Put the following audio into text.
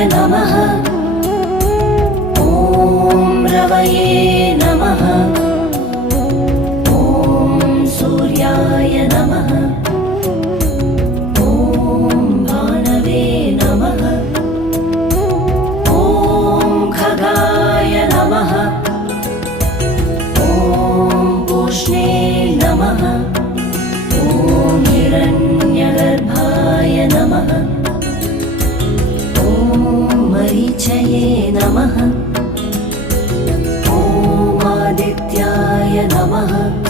नमः। ॐ रवये नमः। ॐ सूर्याय नमः। ॐ भानवे नमः। ॐ खगाय नमः। ॐ पूष्णे नमः। ॐ हिरण्यगर्भाय नमः। ॐ मरीचये नमः। ॐ आदित्याय नमः।